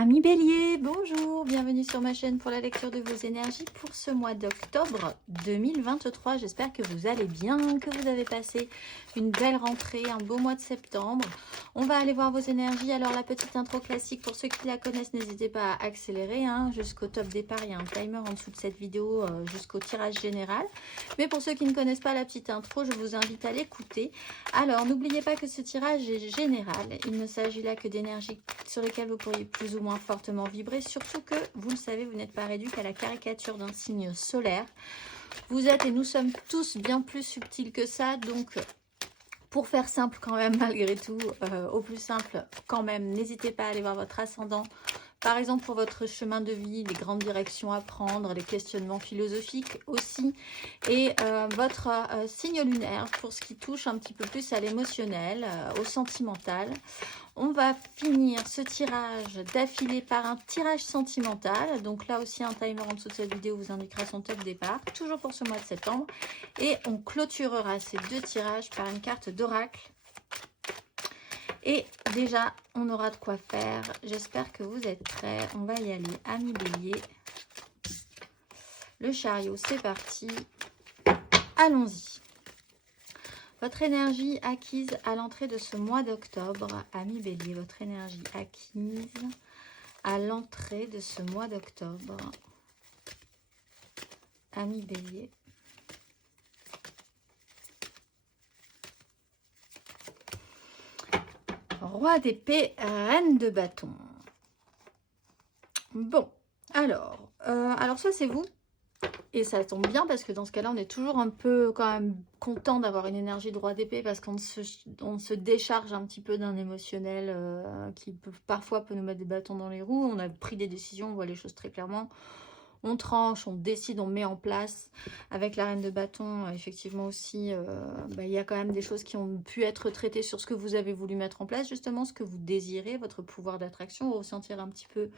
Amis Bélier, bonjour, bienvenue sur ma chaîne pour la lecture de vos énergies pour ce mois d'octobre 2023. J'espère que vous allez bien, que vous avez passé une belle rentrée, un beau mois de septembre. On va aller voir vos énergies. Alors la petite intro classique, pour ceux qui la connaissent, n'hésitez pas à accélérer jusqu'au top départ. Il y a un timer en dessous de cette vidéo jusqu'au tirage général. Mais pour ceux qui ne connaissent pas la petite intro, je vous invite à l'écouter. Alors n'oubliez pas que ce tirage est général. Il ne s'agit là que d'énergies sur lesquelles vous pourriez plus ou moins fortement vibrer, surtout que, vous le savez, vous n'êtes pas réduit qu'à la caricature d'un signe solaire. Vous êtes et nous sommes tous bien plus subtils que ça, donc pour faire simple quand même, malgré tout, au plus simple quand même, n'hésitez pas à aller voir votre ascendant. Par exemple, pour votre chemin de vie, les grandes directions à prendre, les questionnements philosophiques aussi. Et votre signe lunaire pour ce qui touche un petit peu plus à l'émotionnel, au sentimental. On va finir ce tirage d'affilée par un tirage sentimental. Donc là aussi, un timer en dessous de cette vidéo vous indiquera son top départ. Toujours pour ce mois de septembre. Et on clôturera ces deux tirages par une carte d'oracle. Et déjà, on aura de quoi faire. J'espère que vous êtes prêts. On va y aller, amis bélier. Le chariot, c'est parti. Allons-y. Votre énergie acquise à l'entrée de ce mois d'octobre, amis bélier, votre énergie acquise à l'entrée de ce mois d'octobre, amis bélier. Roi d'épée, reine de bâton. Bon, alors ça c'est vous. Et ça tombe bien parce que dans ce cas-là, on est toujours un peu quand même content d'avoir une énergie de roi d'épée parce qu'on se décharge un petit peu d'un émotionnel qui parfois peut nous mettre des bâtons dans les roues. On a pris des décisions, on voit les choses très clairement. On tranche, on décide, on met en place. Avec la reine de bâton, effectivement aussi, il y a quand même des choses qui ont pu être traitées sur ce que vous avez voulu mettre en place, justement, ce que vous désirez, votre pouvoir d'attraction, vous sentir un petit peu,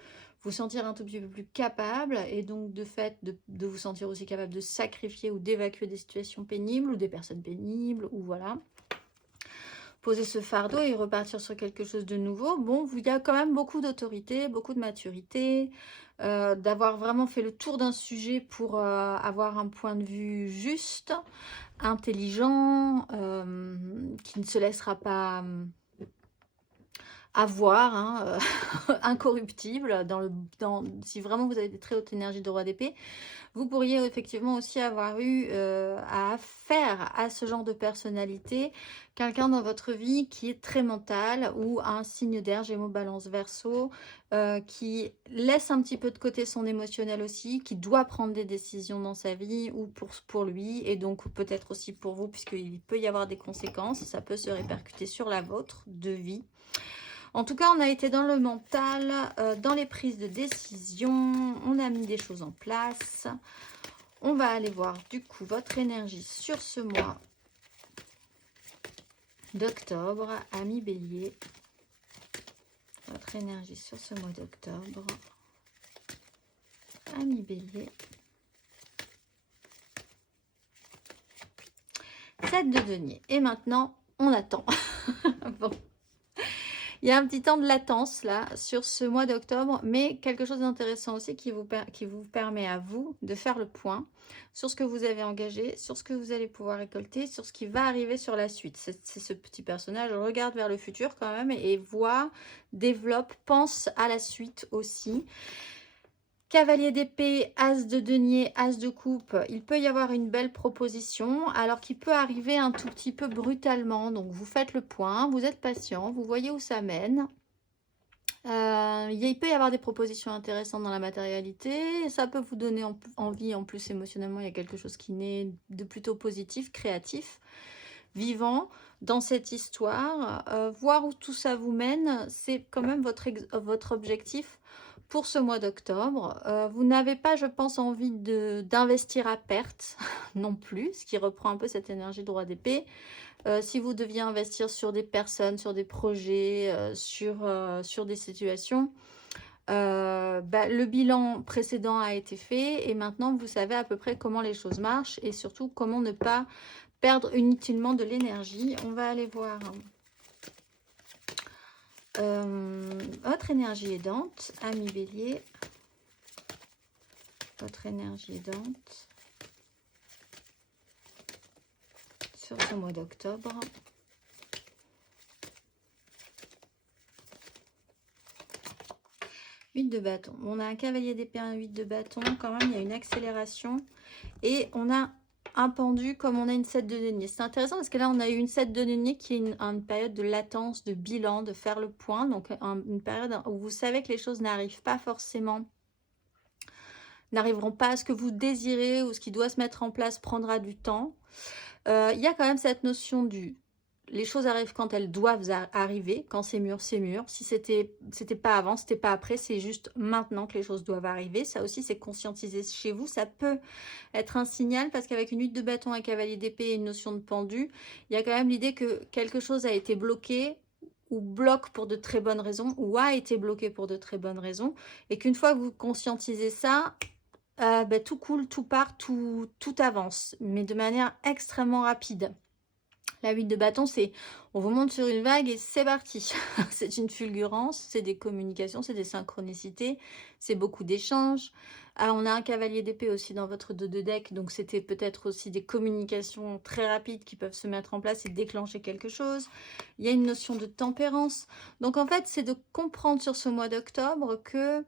vous sentir un tout petit peu plus capable, et donc de fait de vous sentir aussi capable de sacrifier ou d'évacuer des situations pénibles ou des personnes pénibles, ou voilà. Poser ce fardeau et repartir sur quelque chose de nouveau. Bon, il y a quand même beaucoup d'autorité, beaucoup de maturité, d'avoir vraiment fait le tour d'un sujet pour avoir un point de vue juste, intelligent, qui ne se laissera pas avoir, incorruptible. Si vraiment vous avez des très hautes énergies de roi d'épée, vous pourriez effectivement aussi avoir eu à affaire à ce genre de personnalité, quelqu'un dans votre vie qui est très mental ou un signe d'air, Gémeaux, Balance, Verseau, qui laisse un petit peu de côté son émotionnel aussi, qui doit prendre des décisions dans sa vie ou pour lui et donc peut-être aussi pour vous puisqu'il peut y avoir des conséquences, ça peut se répercuter sur la vôtre de vie. En tout cas, on a été dans le mental, dans les prises de décision, on a mis des choses en place. On va aller voir du coup votre énergie sur ce mois d'octobre, amis bélier. Votre énergie sur ce mois d'octobre, amis bélier. 7 de denier. Et maintenant, on attend. Bon. Il y a un petit temps de latence là sur ce mois d'octobre, mais quelque chose d'intéressant aussi qui vous permet à vous de faire le point sur ce que vous avez engagé, sur ce que vous allez pouvoir récolter, sur ce qui va arriver sur la suite. C'est ce petit personnage, regarde vers le futur quand même et voit, développe, pense à la suite aussi. Cavalier d'épée, as de denier, as de coupe, il peut y avoir une belle proposition, alors qu'il peut arriver un tout petit peu brutalement. Donc vous faites le point, vous êtes patient, vous voyez où ça mène. Il peut y avoir des propositions intéressantes dans la matérialité, ça peut vous donner envie, en plus émotionnellement, il y a quelque chose qui naît de plutôt positif, créatif, vivant dans cette histoire. Voir où tout ça vous mène, c'est quand même votre objectif pour ce mois d'octobre. Vous n'avez pas, je pense, envie d'investir à perte non plus, ce qui reprend un peu cette énergie de roi d'épée. Si vous deviez investir sur des personnes, sur des projets, sur des situations, le bilan précédent a été fait et maintenant vous savez à peu près comment les choses marchent et surtout comment ne pas perdre inutilement de l'énergie. On va aller voir Votre énergie aidante, ami Bélier. Votre énergie aidante sur ce mois d'octobre. Huit de bâton. On a un cavalier d'épée, un 8 de bâton. Quand même, il y a une accélération. Et on a un pendu comme on a une 7 de denier. C'est intéressant parce que là, on a eu une 7 de denier qui est une période de latence, de bilan, de faire le point. Donc, une période où vous savez que les choses n'arrivent pas forcément, n'arriveront pas à ce que vous désirez ou ce qui doit se mettre en place prendra du temps. Il y a quand même cette notion du... Les choses arrivent quand elles doivent arriver. Quand c'est mûr, c'est mûr. Si c'était pas avant, c'était pas après, c'est juste maintenant que les choses doivent arriver. Ça aussi, c'est conscientisé chez vous. Ça peut être un signal parce qu'avec une 8 de bâton, un cavalier d'épée et une notion de pendu, il y a quand même l'idée que quelque chose a été bloqué ou bloque pour de très bonnes raisons ou a été bloqué pour de très bonnes raisons. Et qu'une fois que vous conscientisez ça, tout coule, tout part, tout avance, mais de manière extrêmement rapide. La 8 de bâton, c'est on vous monte sur une vague et c'est parti. C'est une fulgurance, c'est des communications, c'est des synchronicités, c'est beaucoup d'échanges. On a un cavalier d'épée aussi dans votre 2 de deck, donc c'était peut-être aussi des communications très rapides qui peuvent se mettre en place et déclencher quelque chose. Il y a une notion de tempérance. Donc en fait, c'est de comprendre sur ce mois d'octobre que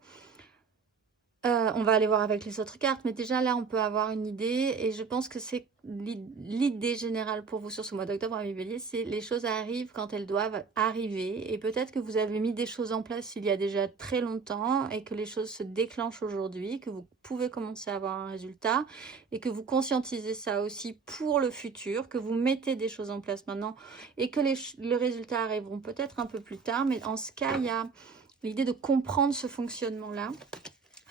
on va aller voir avec les autres cartes, mais déjà là, on peut avoir une idée. Et je pense que c'est l'idée générale pour vous sur ce mois d'octobre, ami Bélier, c'est les choses arrivent quand elles doivent arriver. Et peut-être que vous avez mis des choses en place il y a déjà très longtemps et que les choses se déclenchent aujourd'hui, que vous pouvez commencer à avoir un résultat et que vous conscientisez ça aussi pour le futur, que vous mettez des choses en place maintenant et que les résultats arriveront peut-être un peu plus tard. Mais en ce cas, il y a l'idée de comprendre ce fonctionnement-là.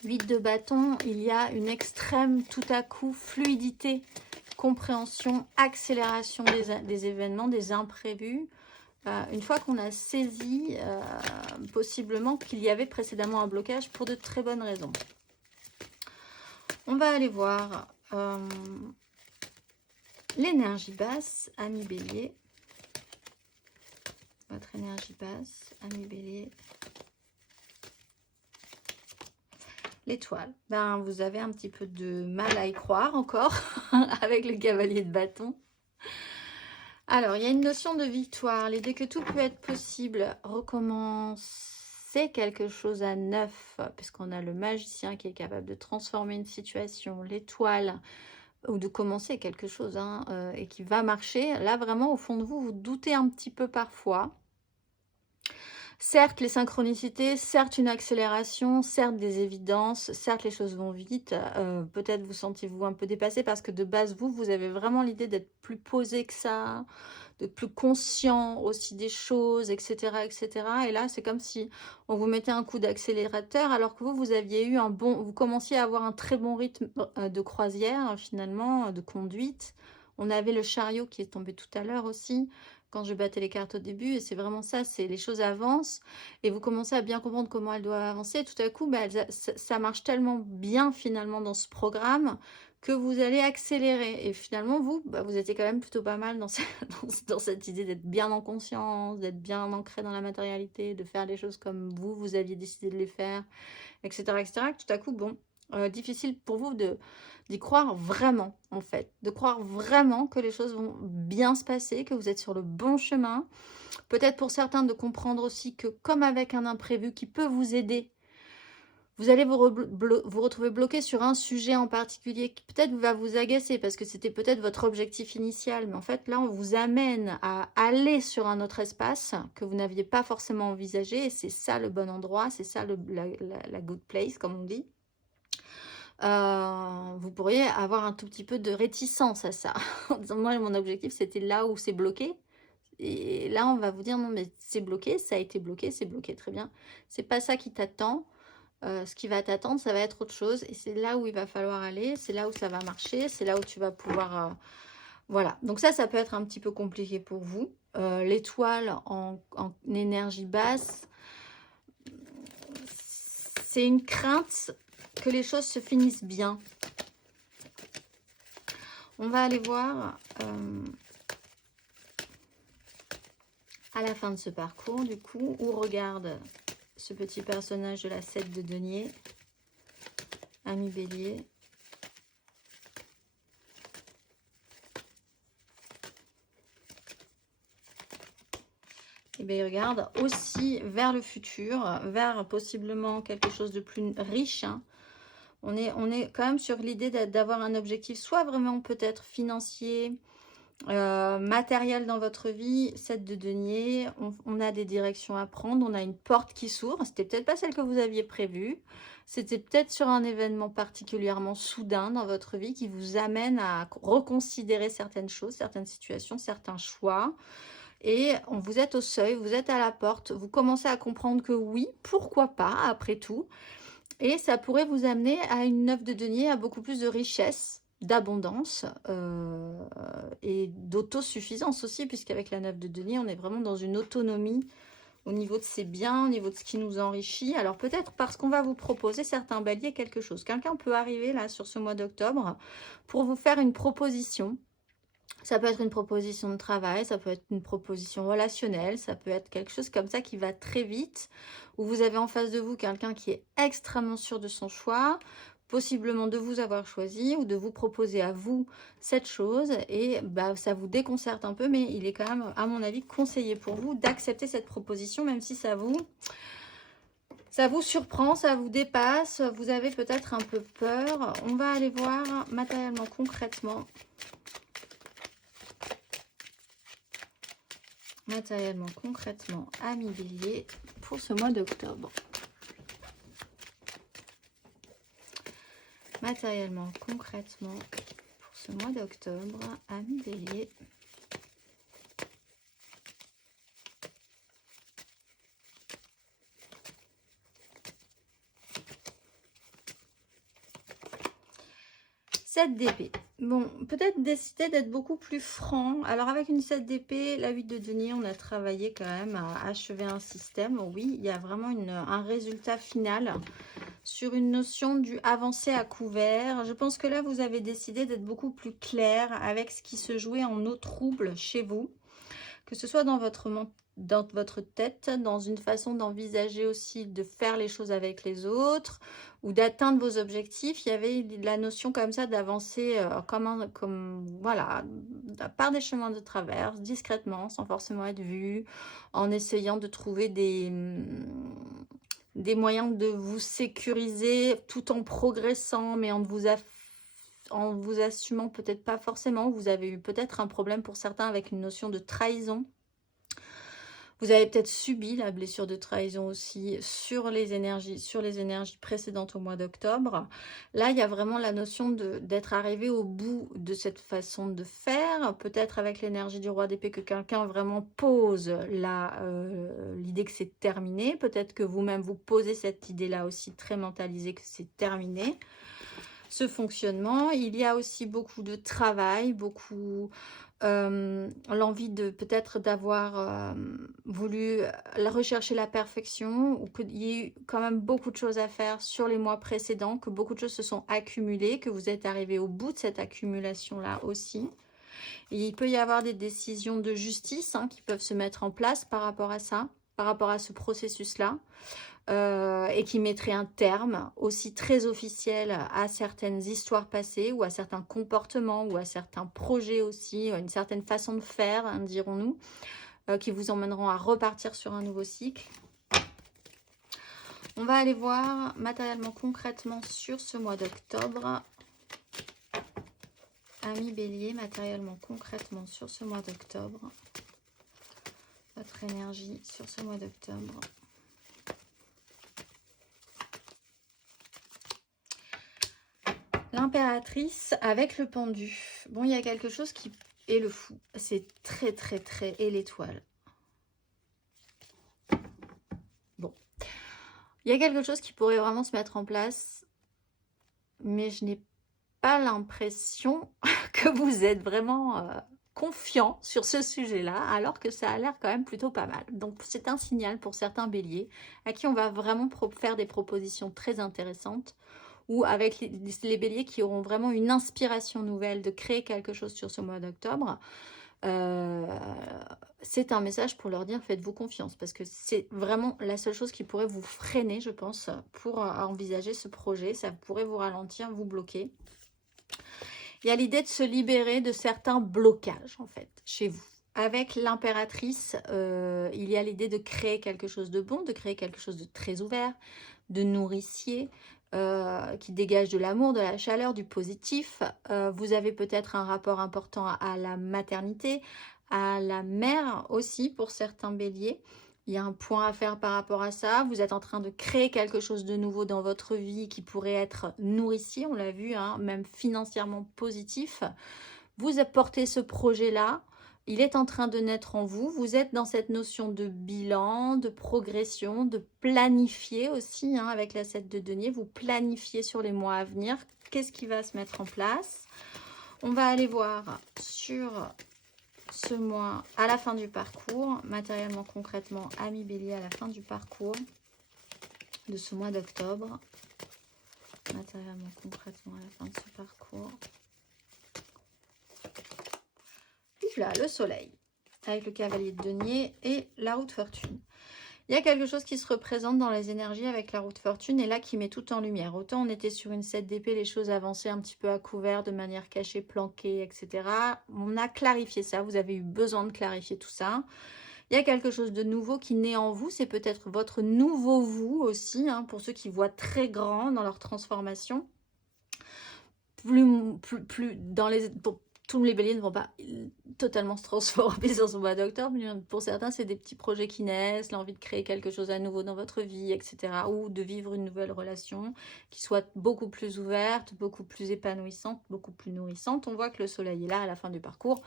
8 de bâton, il y a une extrême, tout à coup, fluidité, compréhension, accélération des événements, des imprévus. Une fois qu'on a saisi, possiblement, qu'il y avait précédemment un blocage pour de très bonnes raisons. On va aller voir l'énergie basse, ami Bélier. Votre énergie basse, ami Bélier. L'étoile, vous avez un petit peu de mal à y croire encore avec le cavalier de bâton. Alors, il y a une notion de victoire, l'idée que tout peut être possible, recommencer quelque chose à neuf, puisqu'on a le magicien qui est capable de transformer une situation, l'étoile, ou de commencer quelque chose et qui va marcher. Là, vraiment, au fond de vous, vous doutez un petit peu parfois. Certes, les synchronicités, certes une accélération, certes des évidences, certes les choses vont vite. Peut-être vous sentez-vous un peu dépassé parce que de base, vous avez vraiment l'idée d'être plus posé que ça, de plus conscient aussi des choses, etc. etc. Et là, c'est comme si on vous mettait un coup d'accélérateur alors que vous aviez eu vous commenciez à avoir un très bon rythme de croisière finalement, de conduite. On avait le chariot qui est tombé tout à l'heure aussi, quand je battais les cartes au début, et c'est vraiment ça, c'est les choses avancent, et vous commencez à bien comprendre comment elles doivent avancer, et tout à coup, ça marche tellement bien finalement dans ce programme, que vous allez accélérer, et finalement, vous étiez quand même plutôt pas mal dans cette idée d'être bien en conscience, d'être bien ancré dans la matérialité, de faire les choses comme vous aviez décidé de les faire, etc., etc., tout à coup, difficile pour vous d'y croire vraiment, en fait. De croire vraiment que les choses vont bien se passer, que vous êtes sur le bon chemin. Peut-être pour certains de comprendre aussi que, comme avec un imprévu qui peut vous aider, vous allez vous retrouver bloqué sur un sujet en particulier qui peut-être va vous agacer parce que c'était peut-être votre objectif initial. Mais en fait, là, on vous amène à aller sur un autre espace que vous n'aviez pas forcément envisagé. Et c'est ça le bon endroit, c'est ça la good place, comme on dit. Vous pourriez avoir un tout petit peu de réticence à ça. En disant, moi, mon objectif, c'était là où c'est bloqué. Et là, on va vous dire, non, mais c'est bloqué, ça a été bloqué, c'est bloqué, très bien. C'est pas ça qui t'attend. Ce qui va t'attendre, ça va être autre chose. Et c'est là où il va falloir aller, c'est là où ça va marcher, c'est là où tu vas pouvoir... Voilà, donc ça peut être un petit peu compliqué pour vous. L'étoile en énergie basse, c'est une crainte que les choses se finissent bien. On va aller voir à la fin de ce parcours, du coup, où regarde ce petit personnage de la 7 de denier, ami bélier. Et bien, il regarde aussi vers le futur, vers possiblement quelque chose de plus riche. Hein. On est quand même sur l'idée d'avoir un objectif, soit vraiment peut-être financier, matériel dans votre vie. 7 de denier, on a des directions à prendre, on a une porte qui s'ouvre. C'était peut-être pas celle que vous aviez prévue. C'était peut-être sur un événement particulièrement soudain dans votre vie qui vous amène à reconsidérer certaines choses, certaines situations, certains choix. Et vous êtes au seuil, vous êtes à la porte, vous commencez à comprendre que oui, pourquoi pas, après tout. Et ça pourrait vous amener à une 9 de denier, à beaucoup plus de richesse, d'abondance et d'autosuffisance aussi, puisqu'avec la 9 de denier, on est vraiment dans une autonomie au niveau de ses biens, au niveau de ce qui nous enrichit. Alors peut-être parce qu'on va vous proposer, certains béliers, quelque chose. Quelqu'un peut arriver là sur ce mois d'octobre pour vous faire une proposition. Ça peut être une proposition de travail, ça peut être une proposition relationnelle, ça peut être quelque chose comme ça qui va très vite, où vous avez en face de vous quelqu'un qui est extrêmement sûr de son choix, possiblement de vous avoir choisi ou de vous proposer à vous cette chose, et bah, ça vous déconcerte un peu, mais il est quand même, à mon avis, conseillé pour vous d'accepter cette proposition, même si ça vous surprend, ça vous dépasse, vous avez peut-être un peu peur. On va aller voir matériellement, concrètement. Matériellement, concrètement, ami bélier, pour ce mois d'octobre. Matériellement, concrètement, pour ce mois d'octobre, ami bélier. d'épée. Bon, peut-être décider d'être beaucoup plus franc. Alors avec une 7 d'épée, la 8 de denier, on a travaillé quand même à achever un système. Oui, il y a vraiment un résultat final sur une notion du avancer à couvert. Je pense que là, vous avez décidé d'être beaucoup plus clair avec ce qui se jouait en eau trouble chez vous. Que ce soit dans votre tête, dans une façon d'envisager aussi de faire les choses avec les autres ou d'atteindre vos objectifs. Il y avait la notion comme ça d'avancer voilà, par des chemins de traverse, discrètement, sans forcément être vu, en essayant de trouver des moyens de vous sécuriser tout en progressant, mais en vous assumant peut-être pas forcément. Vous avez eu peut-être un problème pour certains avec une notion de trahison. Vous avez peut-être subi la blessure de trahison aussi sur les énergies précédentes au mois d'octobre. Là, il y a vraiment la notion d'être arrivé au bout de cette façon de faire. Peut-être avec l'énergie du roi d'épée que quelqu'un vraiment pose l'idée que c'est terminé. Peut-être que vous-même vous posez cette idée-là aussi très mentalisée que c'est terminé. Ce fonctionnement, il y a aussi beaucoup de travail, beaucoup l'envie de peut-être d'avoir voulu rechercher la perfection, ou qu'il y ait eu quand même beaucoup de choses à faire sur les mois précédents, que beaucoup de choses se sont accumulées, que vous êtes arrivé au bout de cette accumulation-là aussi. Et il peut y avoir des décisions de justice qui peuvent se mettre en place par rapport à ça, par rapport à ce processus-là. Et qui mettrait un terme aussi très officiel à certaines histoires passées ou à certains comportements ou à certains projets aussi, une certaine façon de faire, dirons-nous, qui vous emmèneront à repartir sur un nouveau cycle. On va aller voir matériellement, concrètement sur ce mois d'octobre. Ami bélier, matériellement, concrètement sur ce mois d'octobre. Votre énergie sur ce mois d'octobre. L'impératrice avec le pendu. Bon, il y a quelque chose qui est le fou. C'est très, très, très... Et l'étoile. Bon. Il y a quelque chose qui pourrait vraiment se mettre en place. Mais je n'ai pas l'impression que vous êtes vraiment confiant sur ce sujet-là. Alors que ça a l'air quand même plutôt pas mal. Donc, c'est un signal pour certains béliers à qui on va vraiment faire des propositions très intéressantes. Ou avec les béliers qui auront vraiment une inspiration nouvelle de créer quelque chose sur ce mois d'octobre. C'est un message pour leur dire faites-vous confiance, parce que c'est vraiment la seule chose qui pourrait vous freiner, je pense, pour envisager ce projet. Ça pourrait vous ralentir, vous bloquer. Il y a l'idée de se libérer de certains blocages, en fait, chez vous. Avec l'impératrice, il y a l'idée de créer quelque chose de bon, de créer quelque chose de très ouvert, de nourricier, qui dégage de l'amour, de la chaleur, du positif. Vous avez peut-être un rapport important à la maternité, à la mère aussi pour certains béliers. Il y a un point à faire par rapport à ça. Vous êtes en train de créer quelque chose de nouveau dans votre vie qui pourrait être nourricier, on l'a vu, hein, même financièrement positif. Vous apportez ce projet-là. Il est en train de naître en vous. Vous êtes dans cette notion de bilan, de progression, de planifier aussi, hein, avec la 7 de denier. Vous planifiez sur les mois à venir. Qu'est-ce qui va se mettre en place? On va aller voir sur ce mois à la fin du parcours, matériellement, concrètement, amis bélier à la fin du parcours de ce mois d'octobre. Matériellement, concrètement, à la fin de ce parcours. Là, le soleil avec le cavalier de denier et la roue de fortune. Il y a quelque chose qui se représente dans les énergies avec la roue de fortune et là qui met tout en lumière. Autant on était sur une 7 d'épée, les choses avançaient un petit peu à couvert, de manière cachée, planquée, etc. On a clarifié ça, vous avez eu besoin de clarifier tout ça. Il y a quelque chose de nouveau qui naît en vous, c'est peut-être votre nouveau vous aussi, hein, pour ceux qui voient très grand dans leur transformation. Plus dans les... Tous les béliers ne vont pas totalement se transformer sur ce mois d'octobre. Pour certains, c'est des petits projets qui naissent, l'envie de créer quelque chose à nouveau dans votre vie, etc. Ou de vivre une nouvelle relation qui soit beaucoup plus ouverte, beaucoup plus épanouissante, beaucoup plus nourrissante. On voit que le soleil est là à la fin du parcours.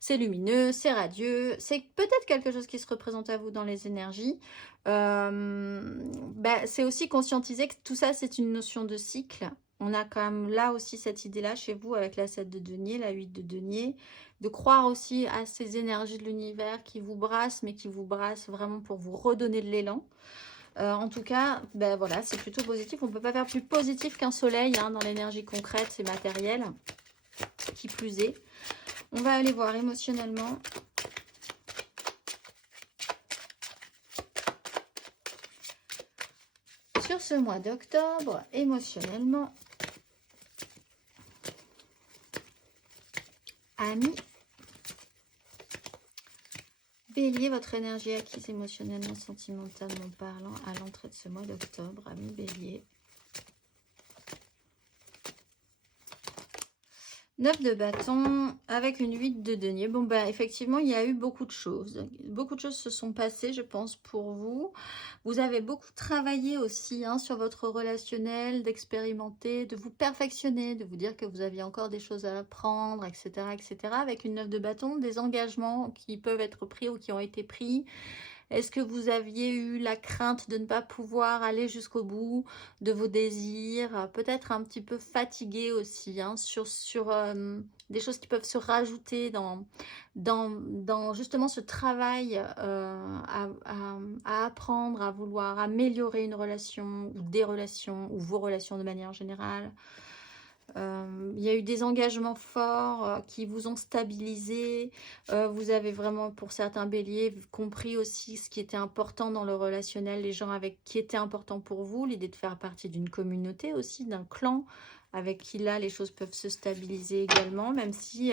C'est lumineux, c'est radieux. C'est peut-être quelque chose qui se représente à vous dans les énergies. C'est aussi conscientiser que tout ça, c'est une notion de cycle. On a quand même là aussi cette idée-là chez vous avec la 7 de denier, la 8 de denier, de croire aussi à ces énergies de l'univers qui vous brassent, mais qui vous brassent vraiment pour vous redonner de l'élan. En tout cas, voilà, c'est plutôt positif. On ne peut pas faire plus positif qu'un soleil, hein, dans l'énergie concrète, c'est matériel, qui plus est. On va aller voir émotionnellement. Sur ce mois d'octobre, émotionnellement, amis bélier, votre énergie acquise émotionnellement, sentimentalement parlant à l'entrée de ce mois d'octobre, amis bélier. 9 de bâton avec une 8 de denier. Bon, effectivement, il y a eu beaucoup de choses. Beaucoup de choses se sont passées, je pense, pour vous. Vous avez beaucoup travaillé aussi, hein, sur votre relationnel, d'expérimenter, de vous perfectionner, de vous dire que vous aviez encore des choses à apprendre, etc., etc. Avec une 9 de bâton, des engagements qui peuvent être pris ou qui ont été pris. Est-ce que vous aviez eu la crainte de ne pas pouvoir aller jusqu'au bout de vos désirs? Peut-être un petit peu fatigué aussi, hein, sur des choses qui peuvent se rajouter dans justement ce travail à apprendre, à vouloir améliorer une relation ou des relations ou vos relations de manière générale. Il y a eu des engagements forts qui vous ont stabilisé. Vous avez vraiment, pour certains béliers, compris aussi ce qui était important dans le relationnel, les gens avec qui était important pour vous, l'idée de faire partie d'une communauté aussi, d'un clan, avec qui là, les choses peuvent se stabiliser également, même si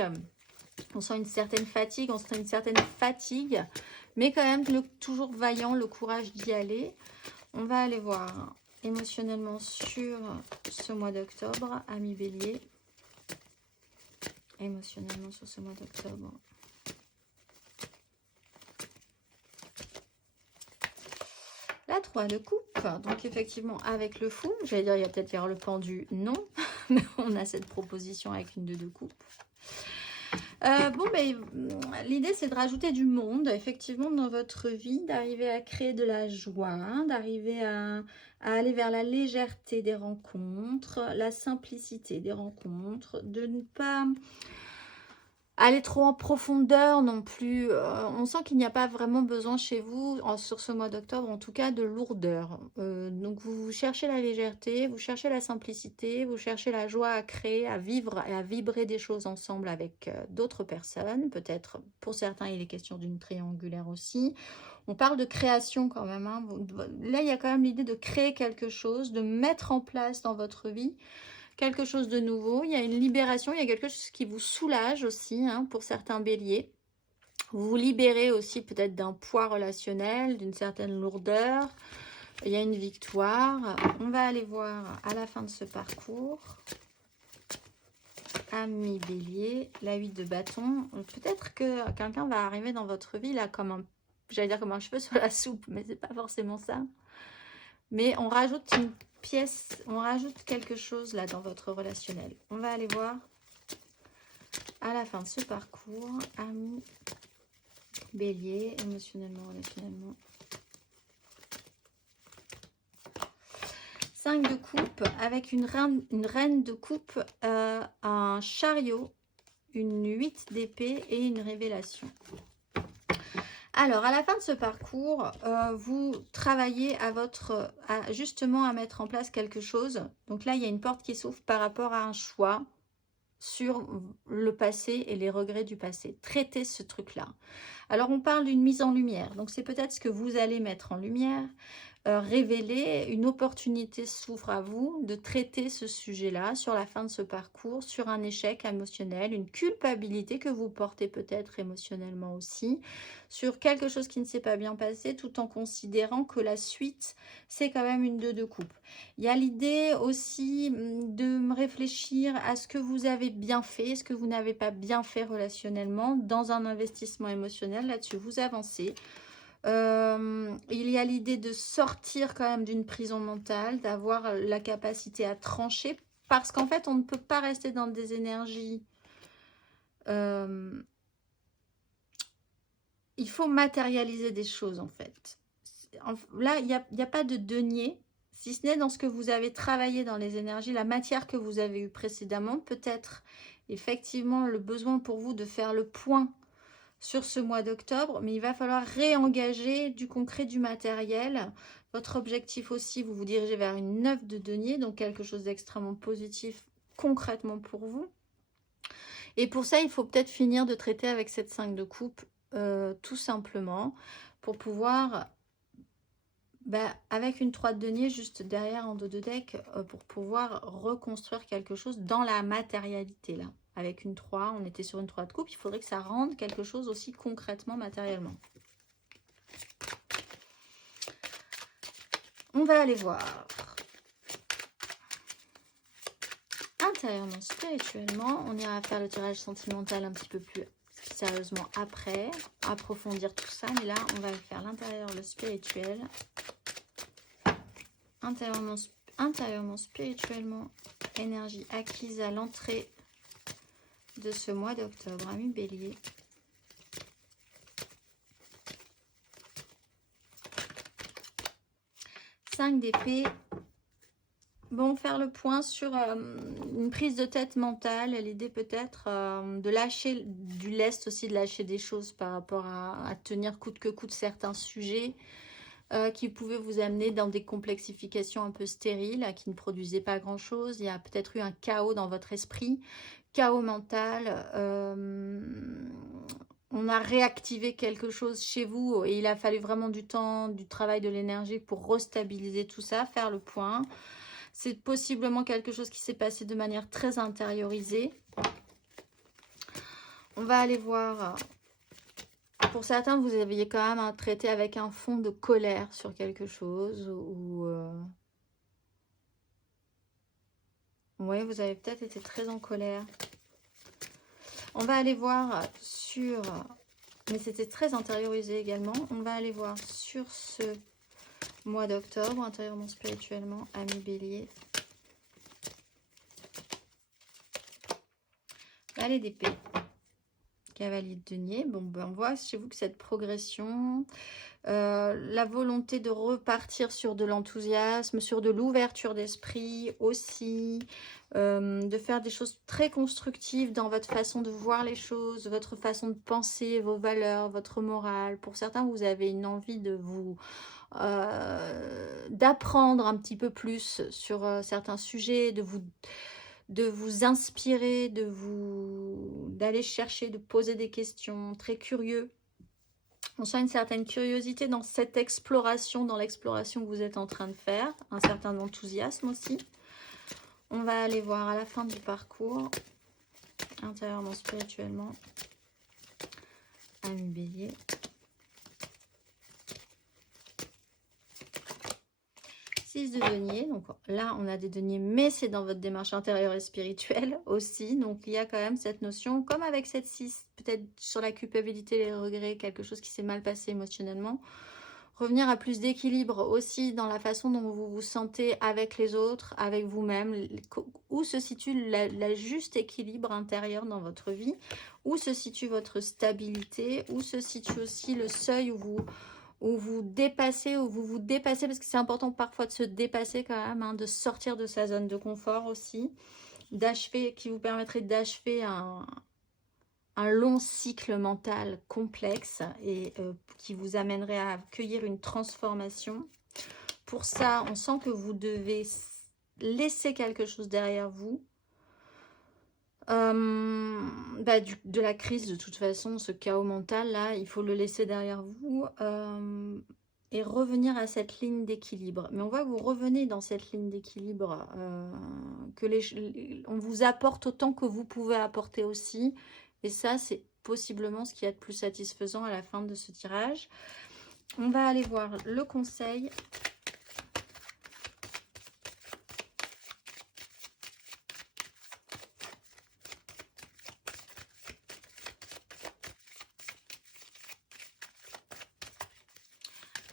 on sent une certaine fatigue, mais quand même toujours vaillant, le courage d'y aller. On va aller voir émotionnellement sur ce mois d'octobre, amis bélier. Émotionnellement sur ce mois d'octobre. La 3 de coupe, donc effectivement avec le fou, j'allais dire il y a peut-être le pendu, non, mais on a cette proposition avec une 2 de coupe. L'idée c'est de rajouter du monde effectivement dans votre vie, d'arriver à créer de la joie, d'arriver à aller vers la légèreté des rencontres, la simplicité des rencontres, de ne pas aller trop en profondeur non plus. On sent qu'il n'y a pas vraiment besoin chez vous, sur ce mois d'octobre, en tout cas, de lourdeur. Donc, vous cherchez la légèreté, vous cherchez la simplicité, vous cherchez la joie à créer, à vivre et à vibrer des choses ensemble avec d'autres personnes. Peut-être, pour certains, il est question d'une triangulaire aussi. On parle de création quand même, hein. Là, il y a quand même l'idée de créer quelque chose, de mettre en place dans votre vie quelque chose de nouveau. Il y a une libération, il y a quelque chose qui vous soulage aussi, hein, pour certains béliers. Vous vous libérez aussi peut-être d'un poids relationnel, d'une certaine lourdeur. Il y a une victoire. On va aller voir à la fin de ce parcours. Ami bélier, la 8 de bâton. Peut-être que quelqu'un va arriver dans votre vie là comme un, j'allais dire comme un cheveu sur la soupe, mais c'est pas forcément ça. Mais on rajoute une pièce, on rajoute quelque chose là dans votre relationnel. On va aller voir à la fin de ce parcours. Ami bélier, émotionnellement, relationnellement. 5 de coupe avec une reine de coupe, un chariot, une 8 d'épée et une révélation. Alors, à la fin de ce parcours, vous travaillez justement à mettre en place quelque chose. Donc là, il y a une porte qui s'ouvre par rapport à un choix sur le passé et les regrets du passé. Traitez ce truc-là. Alors, on parle d'une mise en lumière. Donc, c'est peut-être ce que vous allez mettre en lumière. Révéler, une opportunité s'ouvre à vous de traiter ce sujet-là sur la fin de ce parcours, sur un échec émotionnel, une culpabilité que vous portez peut-être émotionnellement aussi, sur quelque chose qui ne s'est pas bien passé, tout en considérant que la suite, c'est quand même une 2 de coupe. Il y a l'idée aussi de réfléchir à ce que vous avez bien fait, ce que vous n'avez pas bien fait relationnellement, dans un investissement émotionnel. Là-dessus, vous avancez. Il y a l'idée de sortir quand même d'une prison mentale, d'avoir la capacité à trancher, parce qu'en fait, on ne peut pas rester dans des énergies. Il faut matérialiser des choses, en fait. Là, il n'y a pas de denier, si ce n'est dans ce que vous avez travaillé dans les énergies, la matière que vous avez eue précédemment, peut-être effectivement le besoin pour vous de faire le point sur ce mois d'octobre, mais il va falloir réengager du concret, du matériel. Votre objectif aussi, vous vous dirigez vers une 9 de denier, donc quelque chose d'extrêmement positif concrètement pour vous. Et pour ça, il faut peut-être finir de traiter avec cette 5 de coupe, tout simplement, pour pouvoir, avec une 3 de denier juste derrière en dos de deck, pour pouvoir reconstruire quelque chose dans la matérialité là. Avec une 3, on était sur une 3 de coupe, il faudrait que ça rende quelque chose aussi concrètement, matériellement. On va aller voir. Intérieurement, spirituellement, on ira faire le tirage sentimental un petit peu plus sérieusement après, approfondir tout ça, mais là, on va faire l'intérieur, le spirituel. Intérieurement, spirituellement, énergie acquise à l'entrée de ce mois d'octobre, ami bélier. Cinq d'épée. Bon, faire le point sur une prise de tête mentale, l'idée peut-être de lâcher du lest aussi, de lâcher des choses par rapport à tenir coûte que coûte certains sujets qui pouvaient vous amener dans des complexifications un peu stériles, qui ne produisaient pas grand-chose. Il y a peut-être eu un chaos dans votre esprit, chaos mental. On a réactivé quelque chose chez vous et il a fallu vraiment du temps, du travail, de l'énergie pour restabiliser tout ça, faire le point. C'est possiblement quelque chose qui s'est passé de manière très intériorisée. On va aller voir. Pour certains, vous aviez quand même à traiter avec un fond de colère sur quelque chose. Ou oui, vous avez peut-être été très en colère. On va aller voir sur... Mais c'était très intériorisé également. On va aller voir sur ce mois d'octobre, intérieurement, spirituellement, ami bélier. Allez d'épée. Cavalier de denier. Bon, ben, on voit chez vous que cette progression, la volonté de repartir sur de l'enthousiasme, sur de l'ouverture d'esprit aussi, de faire des choses très constructives dans votre façon de voir les choses, votre façon de penser, vos valeurs, votre morale. Pour certains, vous avez une envie de vous d'apprendre un petit peu plus sur certains sujets, de vous inspirer, d'aller chercher, de poser des questions, très curieux. On sent une certaine curiosité dans cette exploration, dans l'exploration que vous êtes en train de faire, un certain enthousiasme aussi. On va aller voir à la fin du parcours, intérieurement, spirituellement, ami Bélier. 6 de denier, donc là on a des deniers, mais c'est dans votre démarche intérieure et spirituelle aussi, donc il y a quand même cette notion, comme avec cette 6, peut-être sur la culpabilité, les regrets, quelque chose qui s'est mal passé émotionnellement, revenir à plus d'équilibre aussi dans la façon dont vous vous sentez avec les autres, avec vous-même, où se situe la juste équilibre intérieur dans votre vie, où se situe votre stabilité, où se situe aussi le seuil où vous dépassez, parce que c'est important parfois de se dépasser quand même, hein, de sortir de sa zone de confort aussi, d'achever, qui vous permettrait d'achever un long cycle mental complexe et qui vous amènerait à accueillir une transformation. Pour ça, on sent que vous devez laisser quelque chose derrière vous. De la crise, de toute façon, ce chaos mental là, il faut le laisser derrière vous et revenir à cette ligne d'équilibre. Mais on voit que vous revenez dans cette ligne d'équilibre, on vous apporte autant que vous pouvez apporter aussi, et ça c'est possiblement ce qui est le plus satisfaisant à la fin de ce tirage. On va aller voir le conseil.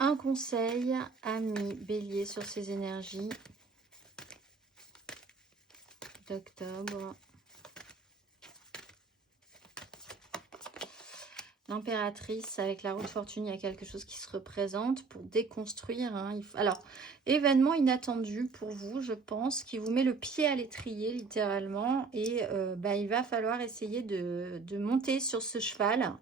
Un conseil, ami Bélier, sur ces énergies d'octobre. L'impératrice, avec la roue de fortune, il y a quelque chose qui se représente pour déconstruire. Hein. Alors, événement inattendu pour vous, je pense, qui vous met le pied à l'étrier, littéralement. Et il va falloir essayer de monter sur ce cheval.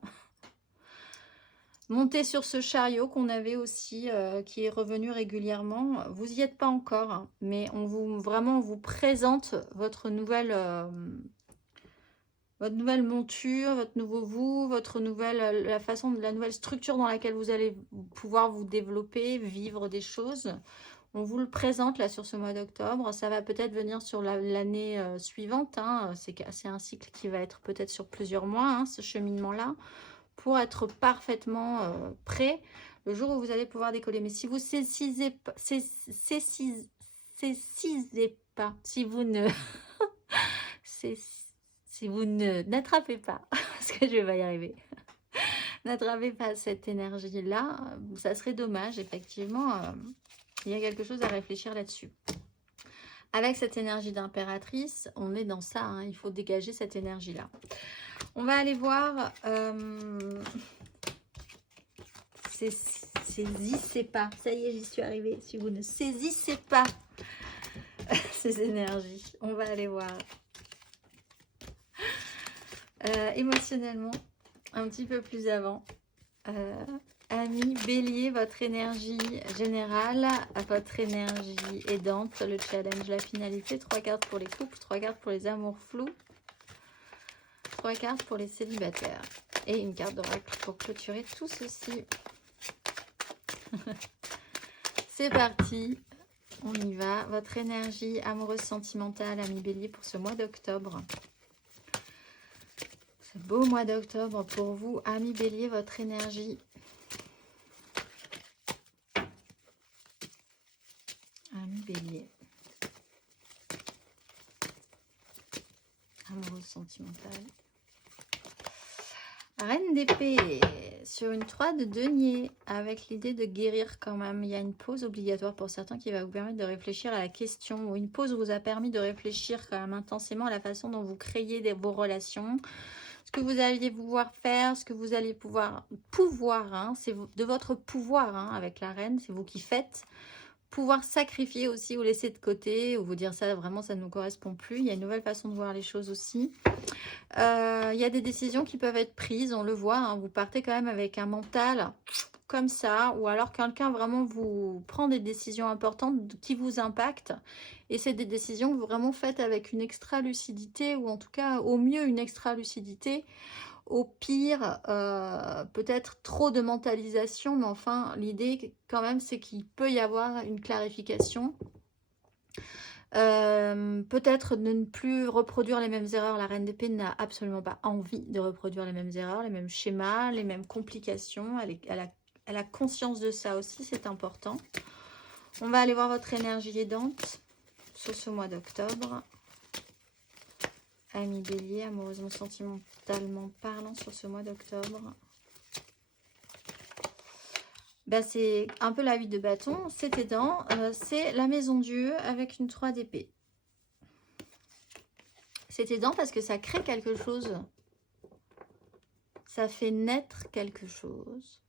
Monter sur ce chariot qu'on avait aussi, qui est revenu régulièrement. Vous n'y êtes pas encore, hein, mais on vous présente votre nouvelle monture, votre nouveau vous, votre nouvelle, la nouvelle structure dans laquelle vous allez pouvoir vous développer, vivre des choses. On vous le présente là sur ce mois d'octobre. Ça va peut-être venir sur l'année suivante. Hein. C'est un cycle qui va être peut-être sur plusieurs mois, hein, ce cheminement-là, pour être parfaitement prêt le jour où vous allez pouvoir décoller. Mais si vous saisissez pas, si vous ne si vous n'attrapez pas, parce que je vais pas y arriver, n'attrapez pas cette énergie-là, ça serait dommage, effectivement. Il y a quelque chose à réfléchir là-dessus. Avec cette énergie d'impératrice, on est dans ça, hein, il faut dégager cette énergie-là. On va aller voir... saisissez pas. Ça y est, j'y suis arrivée. Si vous ne saisissez pas ces énergies, on va aller voir. Émotionnellement, un petit peu plus avant. Ami Bélier, votre énergie générale, votre énergie aidante, le challenge, la finalité. 3 cartes pour les couples, 3 cartes pour les amours flous, 3 cartes pour les célibataires. Et une carte d'oracle pour clôturer tout ceci. C'est parti, on y va. Votre énergie amoureuse sentimentale, ami Bélier, pour ce mois d'octobre. Ce beau mois d'octobre pour vous, ami Bélier, votre énergie. Ami Bélier. Amoureuse sentimentale. Reine d'épée, sur une 3 de denier, avec l'idée de guérir quand même. Il y a une pause obligatoire pour certains qui va vous permettre de réfléchir à la question, ou une pause vous a permis de réfléchir quand même intensément à la façon dont vous créez vos relations, ce que vous alliez pouvoir faire, ce que vous allez pouvoir, hein, c'est de votre pouvoir, hein, avec la reine, c'est vous qui faites. Pouvoir sacrifier aussi ou laisser de côté, ou vous dire ça, vraiment, ça ne nous correspond plus. Il y a une nouvelle façon de voir les choses aussi. Il y a des décisions qui peuvent être prises, on le voit, hein, vous partez quand même avec un mental comme ça, ou alors quelqu'un vraiment vous prend des décisions importantes qui vous impactent, et c'est des décisions que vous vraiment faites avec une extra lucidité, ou en tout cas au mieux une extra lucidité, au pire peut-être trop de mentalisation, mais enfin l'idée quand même c'est qu'il peut y avoir une clarification. Peut-être de ne plus reproduire les mêmes erreurs. La reine d'épée n'a absolument pas envie de reproduire les mêmes erreurs, les mêmes schémas, les mêmes complications. Elle a conscience de ça aussi, c'est important. On va aller voir votre énergie aidante sur ce mois d'octobre. Ami Bélier, amoureusement, sentimentalement parlant sur ce mois d'octobre. Ben, c'est un peu la 8 de bâton, c'est aidant, c'est la maison Dieu avec une 3 d'épée. C'est aidant parce que ça crée quelque chose, ça fait naître quelque chose.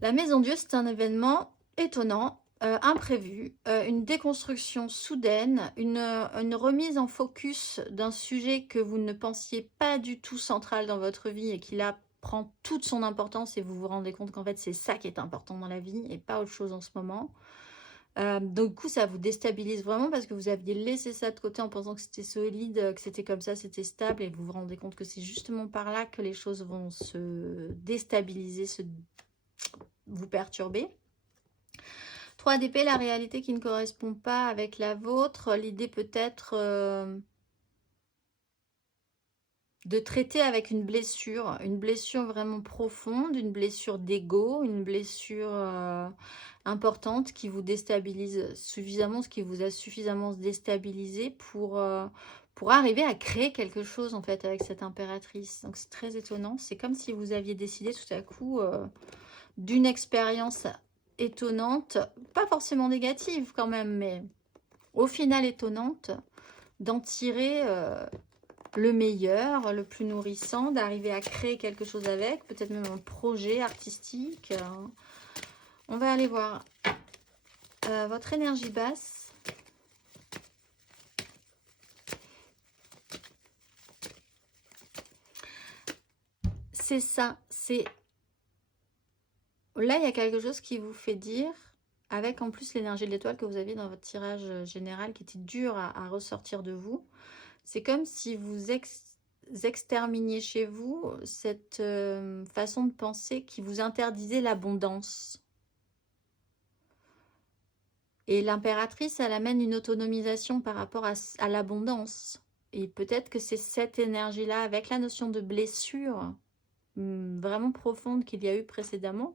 La maison Dieu, c'est un événement étonnant, imprévu, une déconstruction soudaine, une remise en focus d'un sujet que vous ne pensiez pas du tout central dans votre vie et qui là prend toute son importance et vous vous rendez compte qu'en fait c'est ça qui est important dans la vie et pas autre chose en ce moment. Donc du coup ça vous déstabilise vraiment parce que vous aviez laissé ça de côté en pensant que c'était solide, que c'était comme ça, c'était stable, et vous vous rendez compte que c'est justement par là que les choses vont se déstabiliser, vous perturber. 3 d'épée, la réalité qui ne correspond pas avec la vôtre. L'idée peut-être de traiter avec une blessure vraiment profonde, une blessure d'ego, une blessure importante qui vous déstabilise suffisamment, ce qui vous a suffisamment déstabilisé pour arriver à créer quelque chose en fait avec cette impératrice. Donc c'est très étonnant. C'est comme si vous aviez décidé tout à coup d'une expérience étonnante, pas forcément négative quand même, mais au final étonnante, d'en tirer le meilleur, le plus nourrissant, d'arriver à créer quelque chose avec, peut-être même un projet artistique. On va aller voir votre énergie basse. C'est ça, c'est... Là, il y a quelque chose qui vous fait dire, avec en plus l'énergie de l'étoile que vous aviez dans votre tirage général, qui était dur à ressortir de vous. C'est comme si vous exterminiez chez vous cette façon de penser qui vous interdisait l'abondance. Et l'impératrice, elle amène une autonomisation par rapport à l'abondance. Et peut-être que c'est cette énergie-là, avec la notion de blessure vraiment profonde qu'il y a eu précédemment,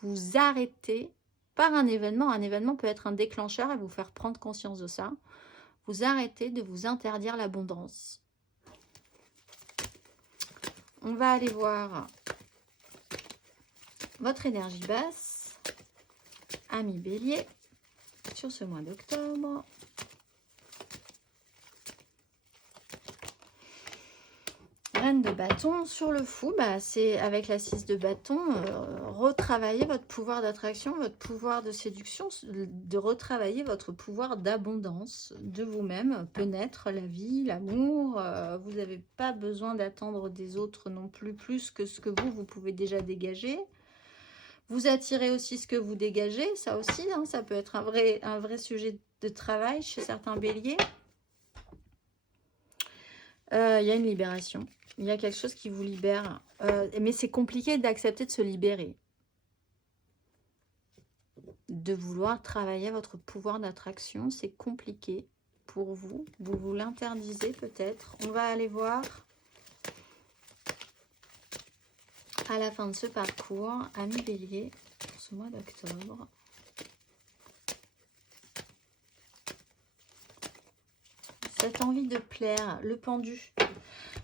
vous arrêtez par un événement. Un événement peut être un déclencheur et vous faire prendre conscience de ça. Vous arrêtez de vous interdire l'abondance. On va aller voir votre énergie basse, ami Bélier, sur ce mois d'octobre. Reine de bâton sur le fou, bah, c'est avec la 6 de bâton, retravailler votre pouvoir d'attraction, votre pouvoir de séduction, de retravailler votre pouvoir d'abondance de vous-même, peut naître la vie, l'amour. Vous n'avez pas besoin d'attendre des autres non plus que ce que vous pouvez déjà dégager. Vous attirez aussi ce que vous dégagez, ça aussi, hein, ça peut être un vrai sujet de travail chez certains béliers. Il y a une libération. Il y a quelque chose qui vous libère. Mais c'est compliqué d'accepter de se libérer. De vouloir travailler votre pouvoir d'attraction, c'est compliqué pour vous. Vous vous l'interdisez peut-être. On va aller voir à la fin de ce parcours, ami Bélier, pour ce mois d'octobre. Cette envie de plaire, le pendu.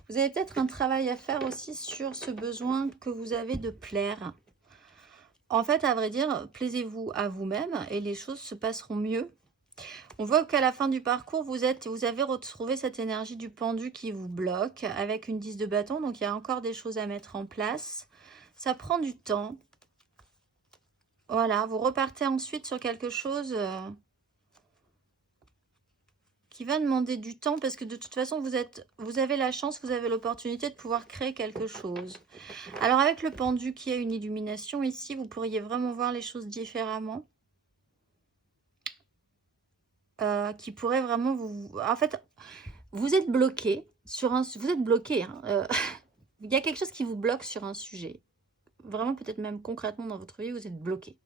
Vous avez peut-être un travail à faire aussi sur ce besoin que vous avez de plaire. En fait, à vrai dire, plaisez-vous à vous-même et les choses se passeront mieux. On voit qu'à la fin du parcours, vous avez retrouvé cette énergie du pendu qui vous bloque avec une 10 de bâton. Donc, il y a encore des choses à mettre en place. Ça prend du temps. Voilà, vous repartez ensuite sur quelque chose qui va demander du temps parce que de toute façon, vous avez la chance, vous avez l'opportunité de pouvoir créer quelque chose. Alors, avec le pendu qui a une illumination ici, vous pourriez vraiment voir les choses différemment. Qui pourrait vraiment vous... En fait, vous êtes bloqué sur un... Vous êtes bloqué. Hein, il y a quelque chose qui vous bloque sur un sujet. Vraiment, peut-être même concrètement dans votre vie, vous êtes bloqué.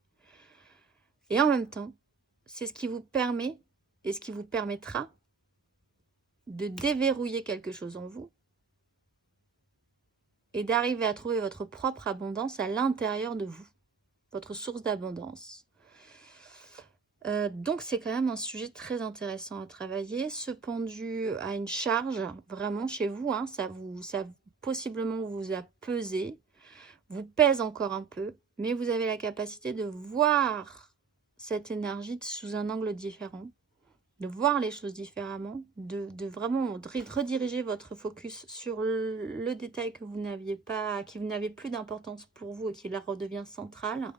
Et en même temps, c'est ce qui vous permet et ce qui vous permettra de déverrouiller quelque chose en vous et d'arriver à trouver votre propre abondance à l'intérieur de vous, votre source d'abondance. Donc c'est quand même un sujet très intéressant à travailler. Ce pendu a une charge vraiment chez vous, hein, ça possiblement vous a pesé, vous pèse encore un peu, mais vous avez la capacité de voir cette énergie sous un angle différent, de voir les choses différemment, de vraiment rediriger votre focus sur le détail que vous n'aviez pas, qui n'avait plus d'importance pour vous et qui là redevient central.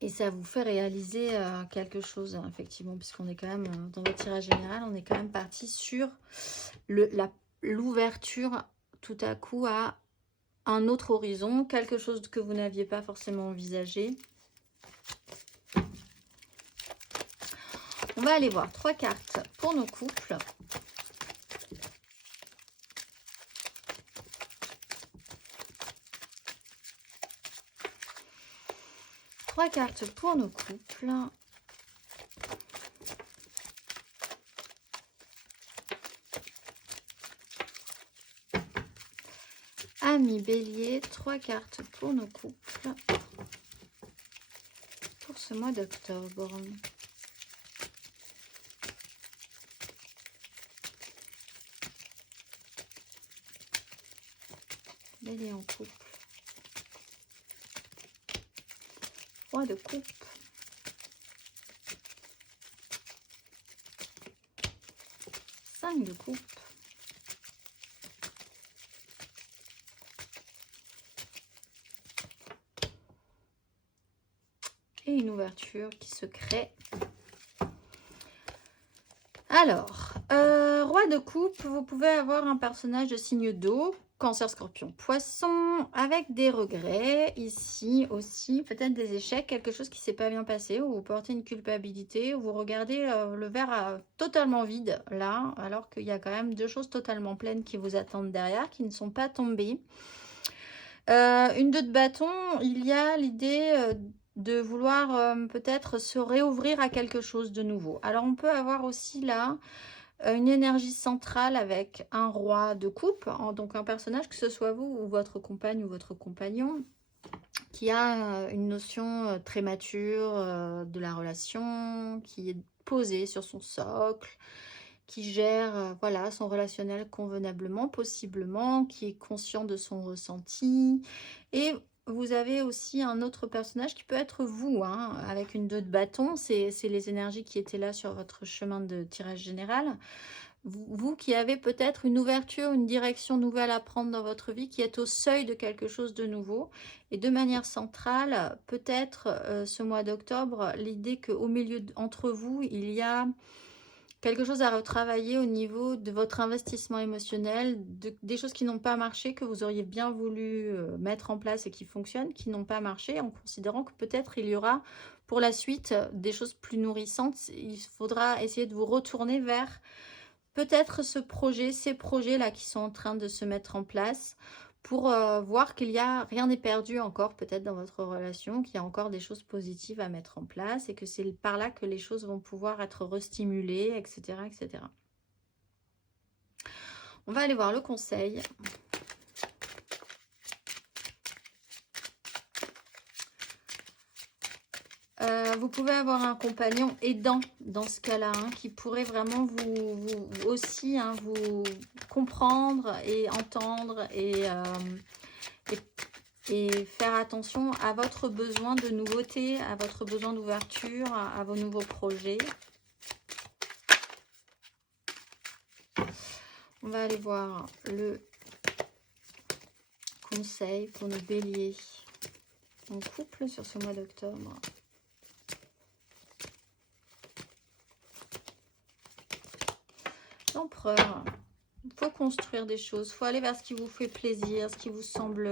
Et ça vous fait réaliser quelque chose, hein, effectivement, puisqu'on est quand même, dans votre tirage général, on est quand même parti sur l'ouverture tout à coup à un autre horizon, quelque chose que vous n'aviez pas forcément envisagé. On va aller voir 3 cartes pour nos couples. Trois cartes pour nos couples. Amis Bélier, 3 cartes pour nos couples pour ce mois d'octobre. Bélier en couple. Roi de coupe. Cinq de coupe. Et une ouverture qui se crée. Alors, roi de coupe, vous pouvez avoir un personnage de signe d'eau, Cancer, Scorpion, Poisson, avec des regrets, ici aussi, peut-être des échecs, quelque chose qui ne s'est pas bien passé, où vous portez une culpabilité, où vous regardez le verre totalement vide, là, alors qu'il y a quand même 2 choses totalement pleines qui vous attendent derrière, qui ne sont pas tombées. Une 2 de bâton, il y a l'idée de vouloir peut-être se réouvrir à quelque chose de nouveau. Alors, on peut avoir aussi là une énergie centrale avec un roi de coupe, donc un personnage, que ce soit vous ou votre compagne ou votre compagnon, qui a une notion très mature de la relation, qui est posée sur son socle, qui gère voilà, son relationnel convenablement, possiblement, qui est conscient de son ressenti. Et vous avez aussi un autre personnage qui peut être vous, hein, avec une 2 de bâton. C'est les énergies qui étaient là sur votre chemin de tirage général. Vous qui avez peut-être une ouverture, une direction nouvelle à prendre dans votre vie, qui êtes au seuil de quelque chose de nouveau. Et de manière centrale, peut-être ce mois d'octobre, l'idée qu'au milieu, entre vous, il y a quelque chose à retravailler au niveau de votre investissement émotionnel, des choses qui n'ont pas marché, que vous auriez bien voulu mettre en place et qui fonctionnent, qui n'ont pas marché, en considérant que peut-être il y aura pour la suite des choses plus nourrissantes. Il faudra essayer de vous retourner vers peut-être ce projet, ces projets-là qui sont en train de se mettre en place, pour voir qu'il y a rien n'est perdu encore peut-être dans votre relation, qu'il y a encore des choses positives à mettre en place et que c'est par là que les choses vont pouvoir être restimulées, etc., etc. On va aller voir le conseil. Vous pouvez avoir un compagnon aidant dans ce cas-là, hein, qui pourrait vraiment vous aussi hein, vous comprendre et entendre et et faire attention à votre besoin de nouveauté, à votre besoin d'ouverture, à vos nouveaux projets. On va aller voir le conseil pour nos béliers en couple sur ce mois d'octobre. L'empereur. Il faut construire des choses, il faut aller vers ce qui vous fait plaisir, ce qui vous semble...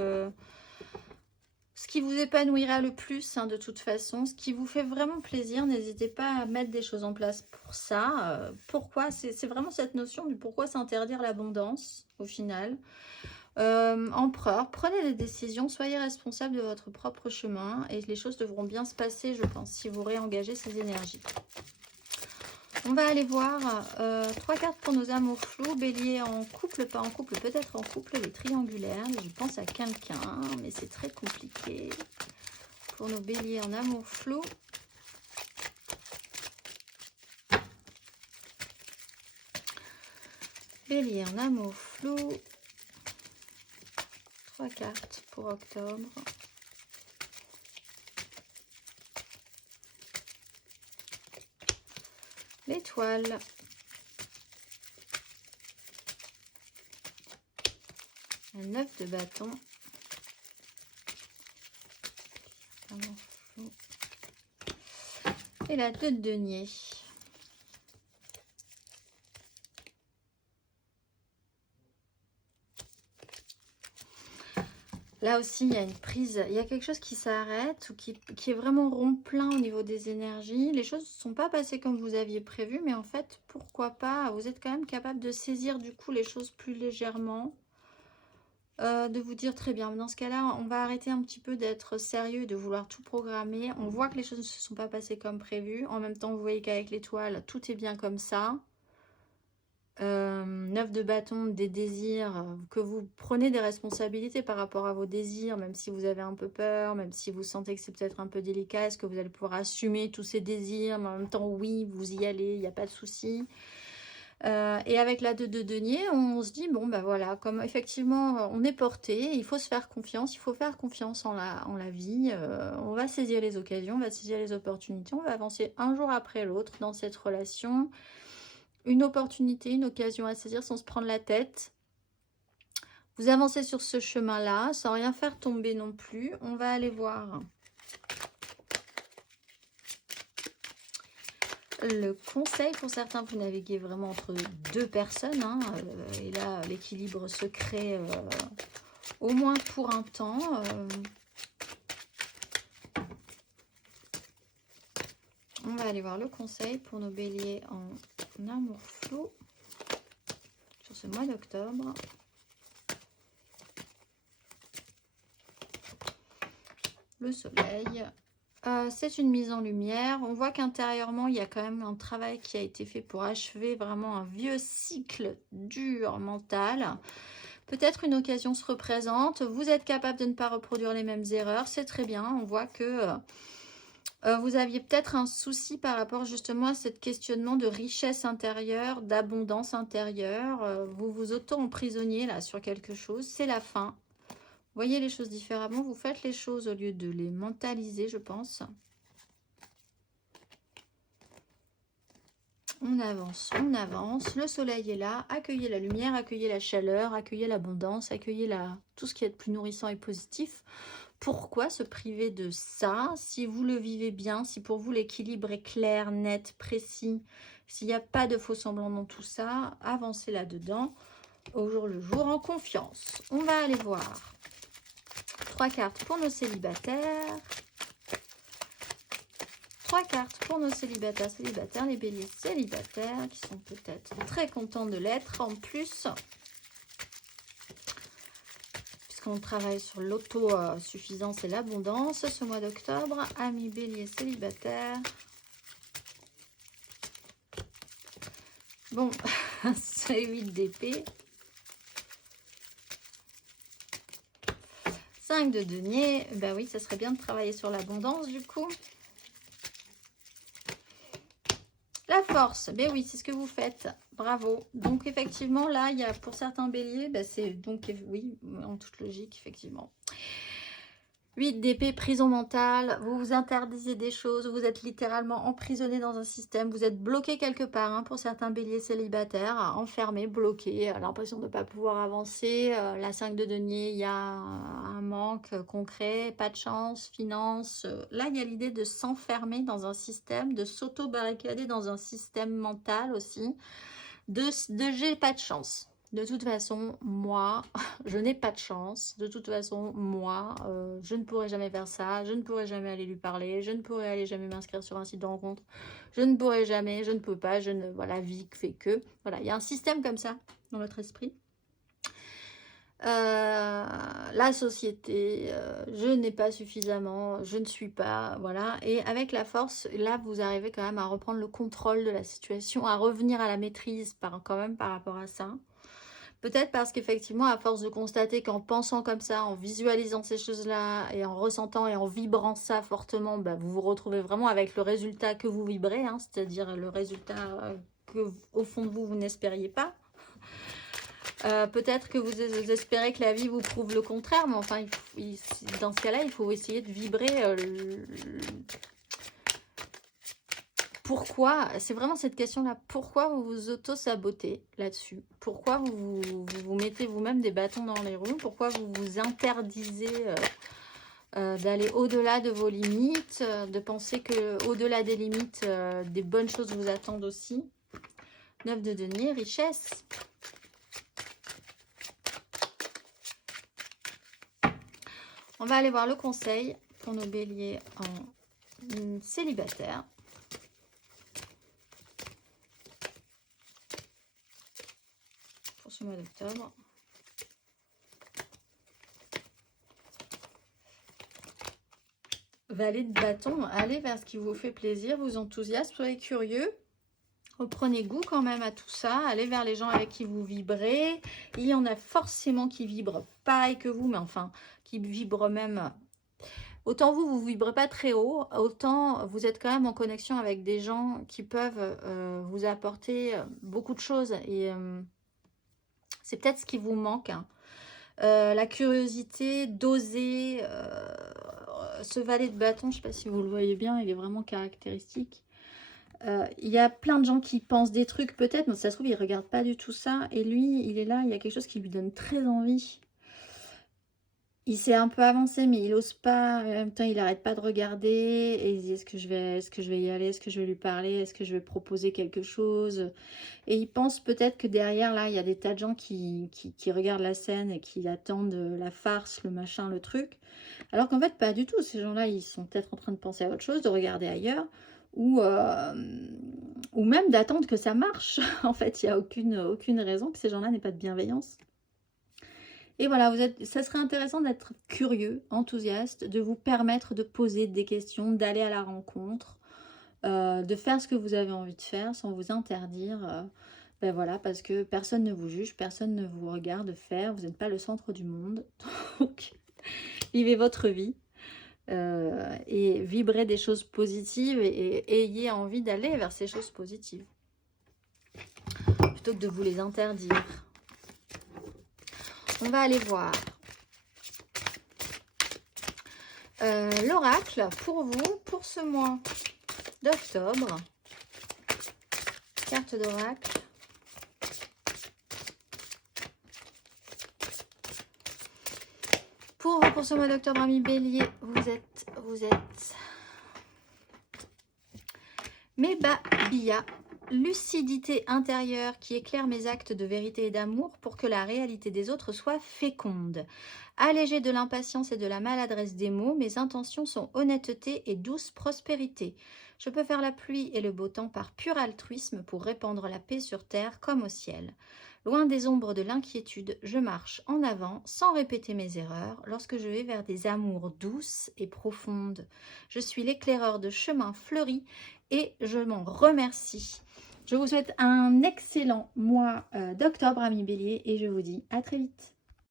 ce qui vous épanouira le plus, hein, de toute façon. Ce qui vous fait vraiment plaisir, n'hésitez pas à mettre des choses en place pour ça. Pourquoi? C'est vraiment cette notion du pourquoi s'interdire l'abondance, au final. Empereur, prenez des décisions, soyez responsable de votre propre chemin et les choses devront bien se passer, je pense, si vous réengagez ces énergies. On va aller voir 3 cartes pour nos amours flous. Bélier en couple, pas en couple, peut-être en couple, les triangulaires. Je pense à quelqu'un, mais c'est très compliqué. Pour nos béliers en amour flou. Bélier en amour flou. 3 cartes pour octobre. L'étoile. Un 9 de bâton. Et la 2 de denier. Là aussi, il y a une prise, il y a quelque chose qui s'arrête ou qui est vraiment rond-plein au niveau des énergies. Les choses ne sont pas passées comme vous aviez prévu, mais en fait, pourquoi pas? Vous êtes quand même capable de saisir du coup les choses plus légèrement. De vous dire très bien, dans ce cas-là, on va arrêter un petit peu d'être sérieux et de vouloir tout programmer. On voit que les choses ne se sont pas passées comme prévu. En même temps, vous voyez qu'avec l'étoile, tout est bien comme ça. 9 de bâton, des désirs, que vous prenez des responsabilités par rapport à vos désirs, même si vous avez un peu peur, même si vous sentez que c'est peut-être un peu délicat, est-ce que vous allez pouvoir assumer tous ces désirs, mais en même temps, oui, vous y allez, il n'y a pas de souci. Et avec la 2 de denier, on se dit, bon, ben voilà, comme effectivement, on est porté, il faut se faire confiance, il faut faire confiance en la vie, on va saisir les occasions, on va saisir les opportunités, on va avancer un jour après l'autre dans cette relation. Une opportunité, une occasion à saisir sans se prendre la tête. Vous avancez sur ce chemin-là, sans rien faire tomber non plus. On va aller voir le conseil. Pour certains, vous naviguez vraiment entre 2 personnes. Hein, et là, l'équilibre se crée au moins pour un temps. On va aller voir le conseil pour nos béliers en amour flou sur ce mois d'octobre. Le soleil. C'est une mise en lumière. On voit qu'intérieurement, il y a quand même un travail qui a été fait pour achever vraiment un vieux cycle dur mental. Peut-être une occasion se représente. Vous êtes capable de ne pas reproduire les mêmes erreurs. C'est très bien. On voit que vous aviez peut-être un souci par rapport justement à ce questionnement de richesse intérieure, d'abondance intérieure. Vous vous auto-emprisonniez là sur quelque chose. C'est la fin. Voyez les choses différemment. Vous faites les choses au lieu de les mentaliser, je pense. On avance, on avance. Le soleil est là. Accueillez la lumière, accueillez la chaleur, accueillez l'abondance, accueillez tout ce qui est de plus nourrissant et positif. Pourquoi se priver de ça? Si vous le vivez bien, si pour vous l'équilibre est clair, net, précis, s'il n'y a pas de faux semblants dans tout ça, avancez là-dedans au jour le jour en confiance. On va aller voir 3 cartes pour nos célibataires. 3 cartes pour nos célibataires, les béliers célibataires qui sont peut-être très contents de l'être en plus. On travaille sur l'autosuffisance et l'abondance ce mois d'octobre. Amis bélier célibataire. Bon, c'est 8 d'épée. 5 de denier. Ben oui, ça serait bien de travailler sur l'abondance du coup. La force, ben oui, c'est ce que vous faites. Bravo. Donc effectivement, là, il y a pour certains béliers, ben c'est donc oui, en toute logique, effectivement. 8 d'épée, prison mentale, vous vous interdisez des choses, vous êtes littéralement emprisonné dans un système, vous êtes bloqué quelque part, hein, pour certains béliers célibataires, enfermé, bloqué, l'impression de ne pas pouvoir avancer. La 5 de denier, il y a un manque concret, pas de chance, finance. Là, il y a l'idée de s'enfermer dans un système, de s'auto-barricader dans un système mental aussi, de j'ai pas de chance. De toute façon, moi, je n'ai pas de chance. De toute façon, moi, je ne pourrai jamais faire ça. Je ne pourrai jamais aller lui parler. Je ne pourrai aller jamais m'inscrire sur un site de rencontre. Je ne pourrai jamais, je ne peux pas. Je ne, voilà, vie fait que. Voilà, il y a un système comme ça dans votre esprit. La société, je n'ai pas suffisamment, je ne suis pas, voilà. Et avec la force, là, vous arrivez quand même à reprendre le contrôle de la situation, à revenir à la maîtrise quand même par rapport à ça. Peut-être parce qu'effectivement, à force de constater qu'en pensant comme ça, en visualisant ces choses-là, et en ressentant et en vibrant ça fortement, bah, vous vous retrouvez vraiment avec le résultat que vous vibrez, hein, c'est-à-dire le résultat que, au fond de vous, vous n'espériez pas. Peut-être que vous espérez que la vie vous prouve le contraire, mais enfin, dans ce cas-là, il faut essayer de vibrer pourquoi, c'est vraiment cette question-là, pourquoi vous vous auto-sabotez là-dessus? Pourquoi vous mettez vous-même des bâtons dans les roues? Pourquoi vous vous interdisez d'aller au-delà de vos limites, de penser qu'au-delà des limites, des bonnes choses vous attendent aussi? 9 de denier, richesse. On va aller voir le conseil pour nos béliers en célibataire. Pour ce mois d'octobre. Valet de bâton, allez vers ce qui vous fait plaisir, vous enthousiasme, soyez curieux. Reprenez goût quand même à tout ça, allez vers les gens avec qui vous vibrez. Il y en a forcément qui vibrent pareil que vous, mais enfin, qui vibrent même. Autant vous vibrez pas très haut, autant vous êtes quand même en connexion avec des gens qui peuvent vous apporter beaucoup de choses. Et c'est peut-être ce qui vous manque, hein. La curiosité d'oser. Ce valet de bâton, je ne sais pas si vous le voyez bien, il est vraiment caractéristique. Il y a plein de gens qui pensent des trucs peut-être, mais ça se trouve, il ne regarde pas du tout ça. Et lui, il est là, il y a quelque chose qui lui donne très envie. Il s'est un peu avancé, mais il n'ose pas. En même temps, il n'arrête pas de regarder. Et il dit, est-ce que je vais y aller? Est-ce que je vais lui parler? Est-ce que je vais proposer quelque chose? Et il pense peut-être que derrière, là, il y a des tas de gens qui regardent la scène et qui attendent la farce, le machin, le truc. Alors qu'en fait, pas du tout. Ces gens-là, ils sont peut-être en train de penser à autre chose, de regarder ailleurs. Ou même d'attendre que ça marche. En fait, il n'y a aucune raison que ces gens-là n'aient pas de bienveillance. Et voilà, ça serait intéressant d'être curieux, enthousiaste, de vous permettre de poser des questions, d'aller à la rencontre, de faire ce que vous avez envie de faire sans vous interdire. Ben voilà, parce que personne ne vous juge, personne ne vous regarde faire, vous n'êtes pas le centre du monde. Donc, vivez votre vie et vibrez des choses positives et ayez envie d'aller vers ces choses positives plutôt que de vous les interdire. On va aller voir l'oracle pour vous, pour ce mois d'octobre. Carte d'oracle. Pour ce mois d'octobre, amis bélier, vous êtes mes babillas. Lucidité intérieure qui éclaire mes actes de vérité et d'amour pour que la réalité des autres soit féconde. Allégé de l'impatience et de la maladresse des mots, mes intentions sont honnêteté et douce prospérité. Je peux faire la pluie et le beau temps par pur altruisme pour répandre la paix sur terre comme au ciel. Loin des ombres de l'inquiétude, je marche en avant sans répéter mes erreurs lorsque je vais vers des amours douces et profondes. Je suis l'éclaireur de chemins fleuris et je m'en remercie. Je vous souhaite un excellent mois d'octobre, amis béliers, et je vous dis à très vite.